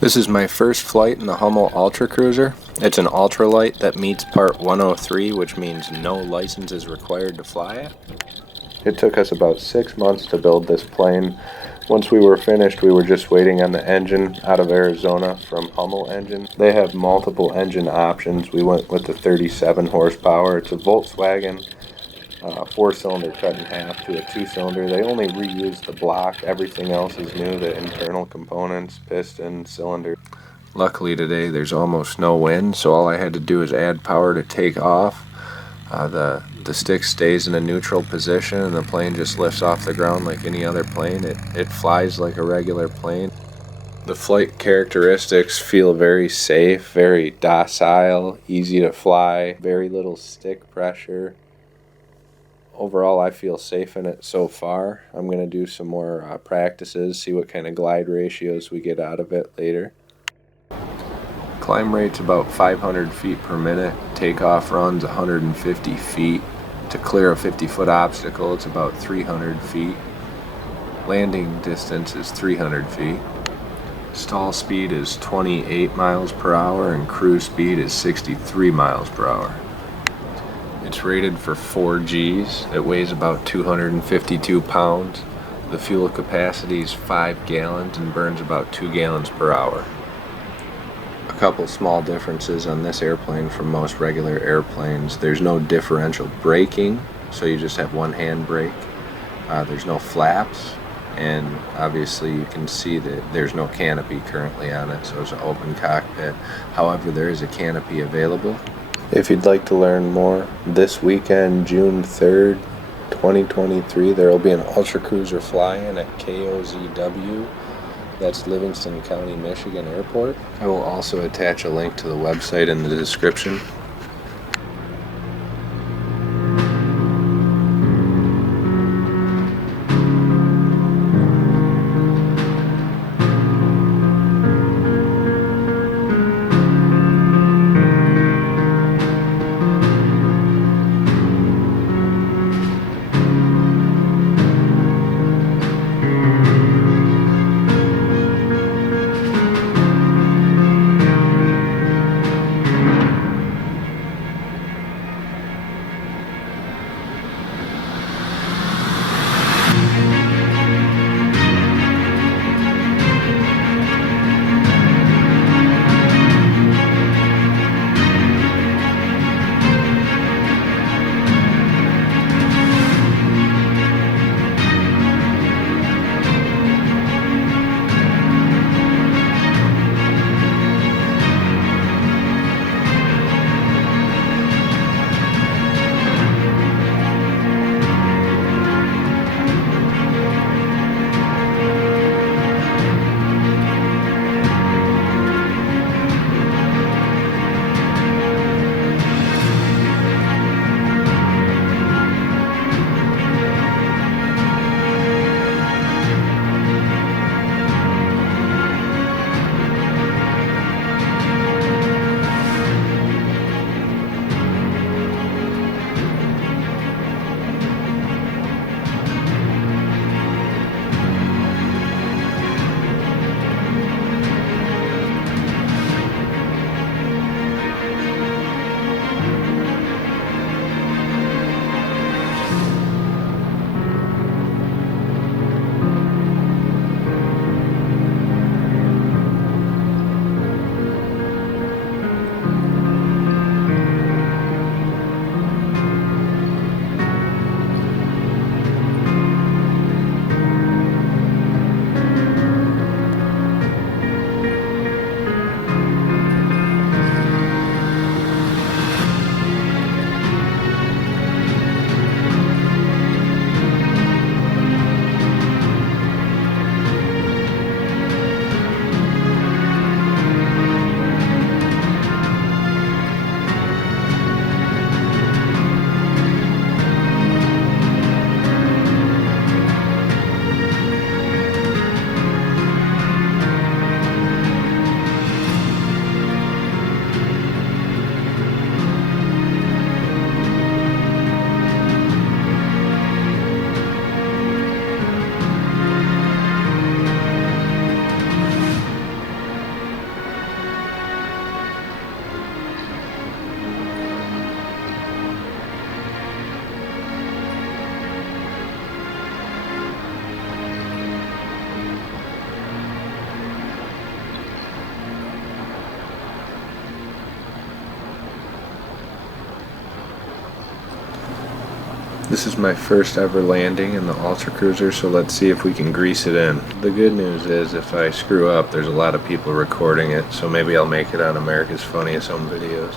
This is my first flight in the Hummel Ultracruiser. It's an ultralight that meets Part 103, which means no license is required to fly it. It took us about 6 months to build this plane. Once we were finished, we were just waiting on the engine out of Arizona from Hummel Engine. They have multiple engine options. We went with the 37 horsepower. It's a Volkswagen 4-cylinder cut in half to a 2-cylinder. They only reused the block. Everything else is new, the internal components, piston, cylinder. Luckily today there's almost no wind, so all I had to do is add power to take off. The stick stays in a neutral position and the plane just lifts off the ground like any other plane. It flies like a regular plane. The flight characteristics feel very safe, very docile, easy to fly, very little stick pressure. Overall, I feel safe in it so far. I'm going to do some more practices, see what kind of glide ratios we get out of it later. Climb rate's about 500 feet per minute. Takeoff run's 150 feet. To clear a 50-foot obstacle, it's about 300 feet. Landing distance is 300 feet. Stall speed is 28 miles per hour and cruise speed is 63 miles per hour. It's rated for 4 Gs. It weighs about 252 pounds. The fuel capacity is 5 gallons and burns about 2 gallons per hour. A couple small differences on this airplane from most regular airplanes. There's no differential braking, so you just have one hand brake. There's no flaps, and obviously you can see that there's no canopy currently on it, so it's an open cockpit. However, there is a canopy available. If you'd like to learn more, this weekend, June 3rd, 2023, there will be an Ultracruiser fly-in at KOZW. That's Livingston County, Michigan Airport. I will also attach a link to the website in the description. This is my first ever landing in the Ultracruiser, so let's see if we can grease it in. The good news is if I screw up, there's a lot of people recording it, so maybe I'll make it on America's Funniest Home Videos.